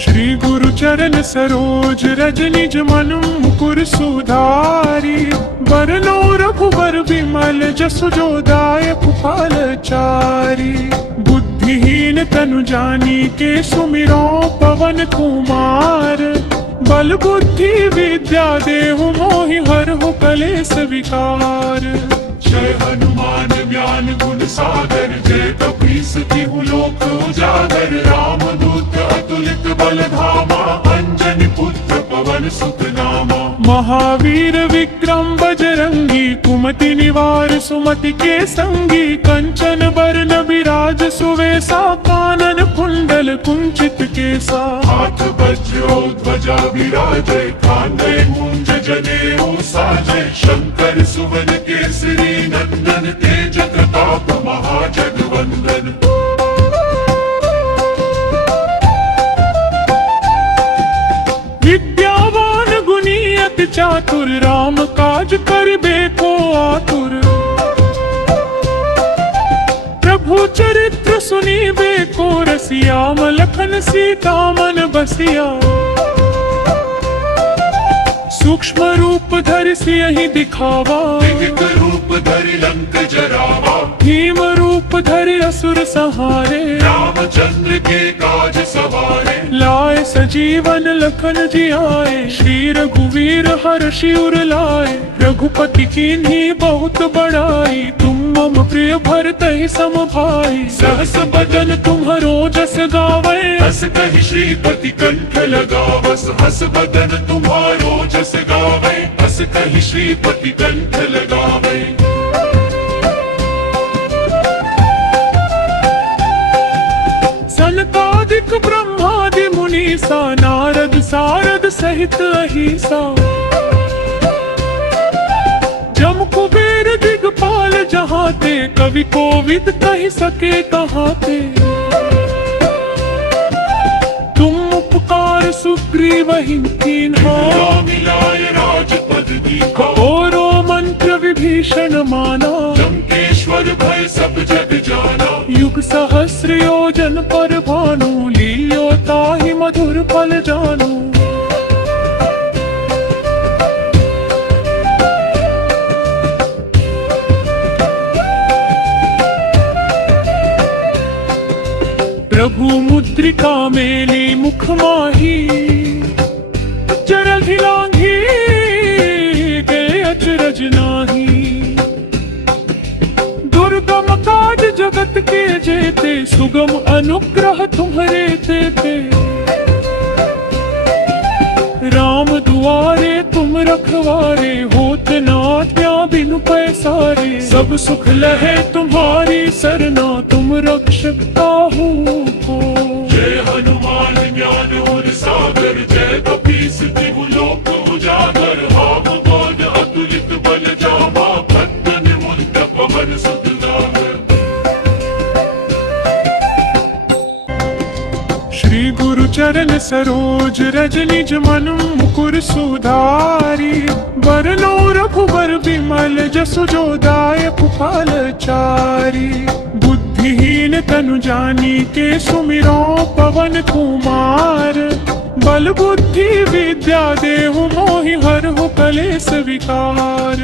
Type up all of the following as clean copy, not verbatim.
श्री गुरु चरण सरोज रज निज मन मुकुर सुधारी। बरनो रघुबर बिमल जसु जो दायक फल चारी। बुद्धिहीन तनु जानी के सुमिरो पवन कुमार। बल बुद्धि विद्या देहु मोहि हरहु कलेस विकार। जय हनुमान ज्ञान गुण सागर जय कपीस तिहु लोक उजागर। राम दूत अतुलित बल धामा अंजनी पुत्र पवन सुत नामा। महावीर विक्रम बजरंगी कुमति निवार सुमति के संगी। कंचन बरन विराज सुवेसा कानन कुंडल कुंचित केसा। हाथ वज्रो ध्वजा विराजै कांधे मूंज जनेऊ साजै। शंकर सुवन केसरी नंदन तेज प्रताप महाजगवंदन। विद्यावान गुणी अति चातुर राम काज करिबे को आतुर। प्रभु चरित्र सुनिबे को रसिया। मलखन सीता मन बसिया। सूक्ष्म रूप धरि सियहि दिखावा। विकट रूप धरि लंक जरावा। भीम रूप धरि असुर संहारे। रामचंद्र के काज सवारे। लाए सजीवन लखन जियाए। श्री रघुवीर हर्षि उर लाए। रघुपति कीन्ही बहुत बड़ाई। तुम मम प्रिय भरतहि सम भाई। सहस बदन तुम्हरो जस गावै। हस कहि श्रीपति कंठ लगावस। हस बदन तुम्हारो जस गावै। हस कहि श्रीपति कंठ लगावै। सनकादिक ब्रह्मादि मुनीसा। नारद सारद सहित अहिसा। जम कुबेर दिगपाल जहाते। कवि कोविद कहि सके कहाते। तुम उपकार सुग्रीवहि कीन्हा। मिलाय राजपद दीन्हा। और मंत्र विभीषण माना। लंकेश्वर भय सब जग जाना। युग सहस्र योजन पर भानु। लील्यो ताहि मधुर फल जानू। प्रभु मुद्रिका मेली मुख माही। चरल लांघी गए अचरज नाही। दुर्गम काज जगत के जेते। सुगम अनुग्रह तुम्हरे तेते। राम दुआरे तुम रखवारे। होत न आज्ञा बिनु पैसारे। सब सुख लहे तुम्हारी सरना। तुम रक्षक काहू को। जय हनुमान ज्ञान गुण सागर जय कपीस तिहु लोक उजागर। हाव बोध अतुलित बल जामा। भक्त निमुक्त पवन सुत नागर। श्री गुरु चरण सरोज रज निज मन मुकुर सुधारी। बरनो रघुबर बिमल जसु जो दायक फल चारी। बुद्धिहीन तनु जानी के सुमिरो पवन कुमार। बल बुद्धि विद्या देहु मोहि हरहु कलेस विकार।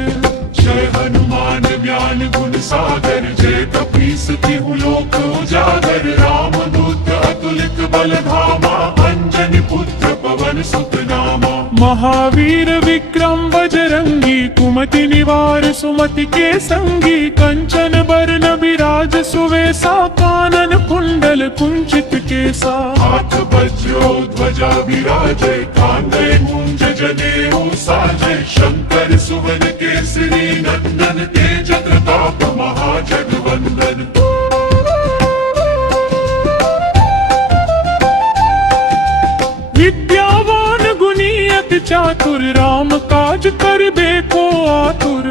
जय हनुमान ज्ञान गुण सागर जय कपीस तिहु लोक उजागर। राम दूत अतुलित बल धामा अंजनी पुत्र पवन सुत नामा। महावीर विक्रम बजरंगी कुमति निवार सुमति के संगी। कंचन बरन विराज सुवेसा कानन कुंडल कुंचित केसा। हाथ वज्रो ध्वजा विराजै कांधे मूंज जनेऊ साजै। शंकर सुवन केसरी नंदन तेज प्रताप महाजगवंदन। विद्यावान गुणी अति चातुर राम काज करिबे को आतुर।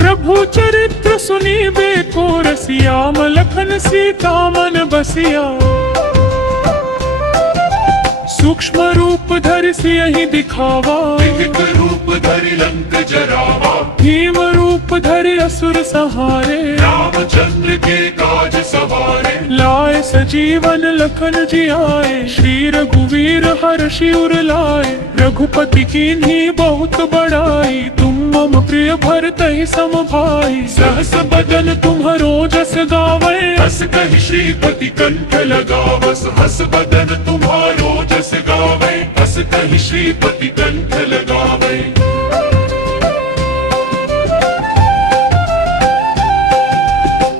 प्रभु चरित्र सुनिबे को रसिया। मलखन सीता मन बसिया। सूक्ष्म रूप धरि सियहि दिखावा, विकट रूप धरि लंक जरावा, भीम रूप धरि असुर संहारे, रामचंद्र के काज सवारे, लाए सजीवन लखन जियाए, श्री रघुवीर हर्षि उर लाए, रघुपति कीन्ही बहुत बड़ाई, तुम मम प्रिय भरतहि सम भाई, सहस बदन तुम्हरो जस गावे, हस कहि श्रीपति कंठ लगावस, हस बदन तुम्हारो जस गावे, हस कहि श्रीपति कंठ लगावे।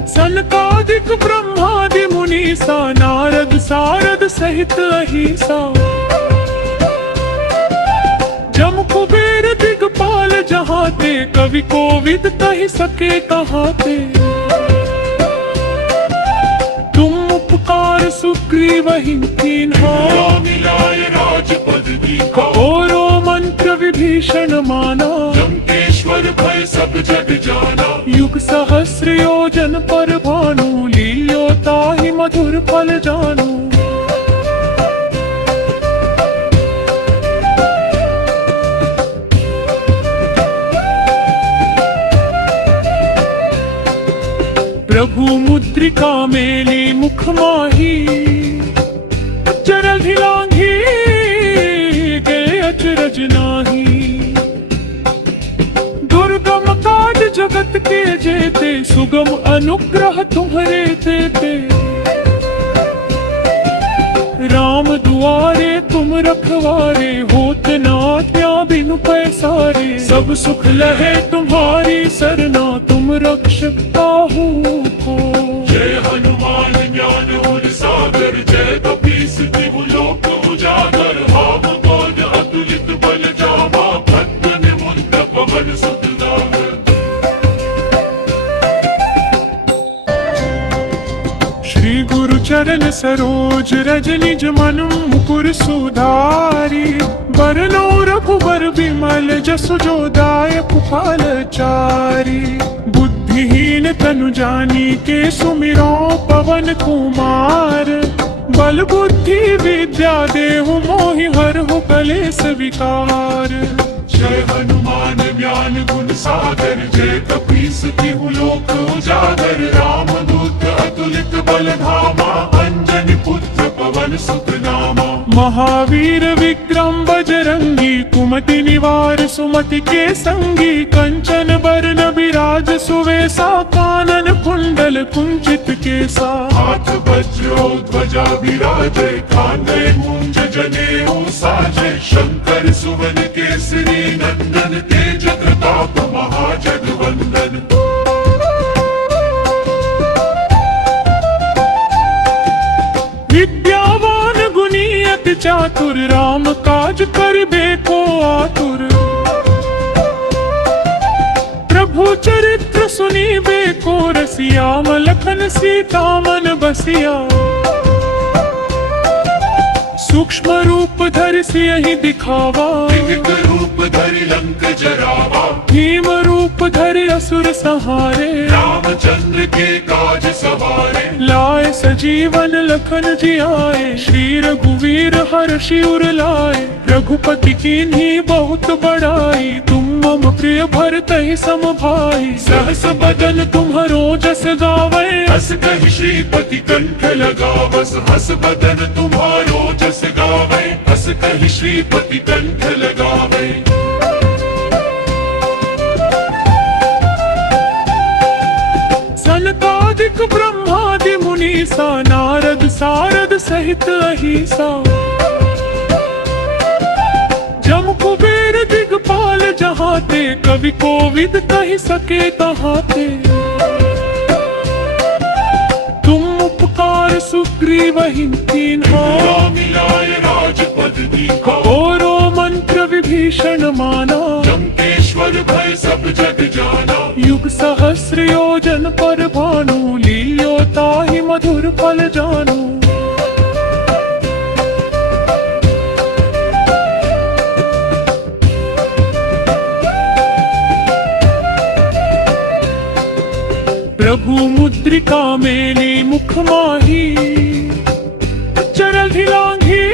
सनकादिक ब्रह्मादि मुनीसा, नारद सारद सहित अहिसा, जम कुबेर दिगपाल जहाते, कवि कोविद कहि सके कहाते, तुम उपकार सुग्रीवहि कीन्हा, मिलाए राजपद दीखा, और मंत्र विभीषण माना, लंकेश्वर भय सब जग जाना, युग सहस्र योजन पर भानु, लील्यो ताहि मधुर फल जानू। प्रभु मुद्रिका मेली मुख माही, चरल लांघी गए अचरज नाही, दुर्गम काज जगत के जेते, सुगम अनुग्रह तुम्हारे देते, राम दुआरे तुम रखवारे, होत न क्या बिनु पैसारे, सब सुख लहे तुम्हारी सरना, तुम रक्षक काहू को। जय हनुमान ज्ञान गुण सागर, जय कपीस तिहु लोक उजागर, हाम क्रोध अतुलित बल जामा, भक्त निमुंद पवन सुत नागर। श्री गुरु चरण सरोज रज निज मन मुकुर सुधारी, बरनो रघुबर बिमल जसु जो दायक फल चारी, बुद्धिहीन तनु जानी के सुमिरो पवन कुमार, बल बुद्धि विद्या देहु मोहि हरहु कलेस विकार। जय हनुमान ज्ञान गुण सागर, जय कपीस तिहु लोक उजागर, रामदूत अतुलित बल धामा, अंजनी पुत्र पवन सुत नामा, महावीर विक्रम बजरंगी, कुमति निवार सुमति के संगी, कंचन बरन विराज सुवेसा, कानन कुंडल कुंचित केसा, हाथ वज्रो ध्वजा विराजे, कांधे मूंज जनेऊ साजे, शंकर सुवन केसरी नंदन, तेज प्रताप महाजगवंदन। विद्यावान गुणी अति चातुर, राम काज करिबे को आतुर, प्रभु चरित्र सुनिबे को रसिया, लखन सीता मन बसिया, सूक्ष्म रूप धरि सियहि दिखावा, विकट रूप धरि लंक जरावा, भीम रूप धरि असुर संहारे, रामचंद्र के काज सवारे, लाए सजीवन लखन जियाए, श्री रघुवीर हर्षि उर लाए, रघुपति कीन्ही बहुत बड़ाई, तुम मम प्रिय भरतहि सम भाई, सहस बदन तुम्हरो जस गावे, हस कहि श्रीपति कंठ लगावस, हस बदन तुम्हारो जस गावे, हस कहि श्रीपति कंठ लगावे। सनकादिक ब्रह्मादि मुनीसा, नारद सारद सहित अहिसा, जम कुबेर दिगपाल जहाते, कवि कोविद कहि सके कहाते, तुम उपकार सुग्रीवहि कीन्हा, मिलाए राजपद दीखा, और मंत्र विभीषण माना, लंकेश्वर भय सब जग जाना, युग सहस्र योजन पर भानु, लील्यो ताहि मधुर फल जानू। प्रभु मुद्रिका मेली मुख माही, चरल लांघी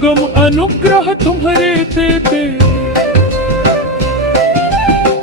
सुगम अनुग्रह तुम्हारे ते